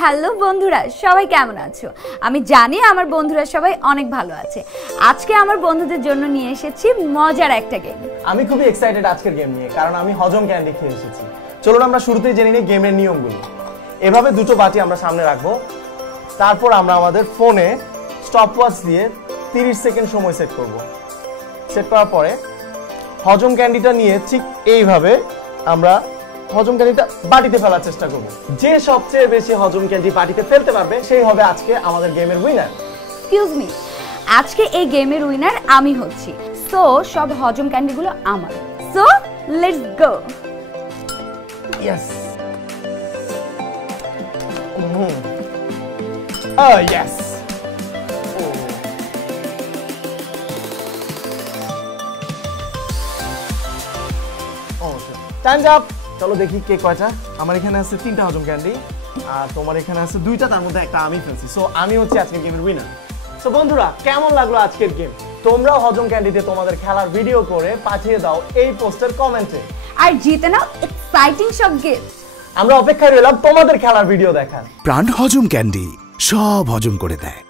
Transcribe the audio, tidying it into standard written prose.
Hello বন্ধুরা, সবাই কেমন আছো? আমি জানি আমার বন্ধুরা সবাই অনেক ভালো আছে। আজকে আমার বন্ধুদের জন্য নিয়ে এসেছি মজার একটা গেম। আমি খুবই এক্সাইটেড আজকের গেম নিয়ে, কারণ আমি হজম ক্যান্ডি খেয়ে এসেছি। চলুন আমরা শুরুতেই জেনে নিই গেমের নিয়মগুলো। এভাবে দুটো বাটি আমরা সামনে রাখবো, তারপর আমরা আমাদের ফোনে স্টপওয়াচ দিয়ে 30 সেকেন্ড সময় সেট করব। সেট করার পরে হজম ক্যান্ডিটা নিয়ে ঠিক এইভাবে আমরা হজম ক্যান্ডিটা বাটিতে ফেলার চেষ্টা করব। যে সবচেয়ে বেশি হজম ক্যান্ডি বাটিতে ফেলতে পারবে সেই হবে আজকে আমাদের গেমের উইনার। এক্সকিউজ মি, আজকে এই গেমের উইনার আমি হচ্ছি। সো সব হজম ক্যান্ডিগুলো আমার। So let's go. Yes. Yes. Times up. চলো দেখি কে কয়টা। আমার এখানে আছে 3টা হজম ক্যান্ডি, আর তোমার এখানে আছে 2টা, তার মধ্যে একটা আমি ফেলছি। সো আমি হচ্ছে আজকের গেমের উইনার। সো বন্ধুরা, কেমন লাগলো আজকের গেম? তোমরাও হজম ক্যান্ডিতে তোমাদের খেলার ভিডিও করে পাঠিয়ে দাও এই পোস্টের কমেন্টে, আর জিতে নাও এক্সাইটিং সব গিফট। আমরা অপেক্ষায় রইলাম তোমাদের খেলার ভিডিও দেখার। প্রাণ হজম ক্যান্ডি সব হজম করে দেয়।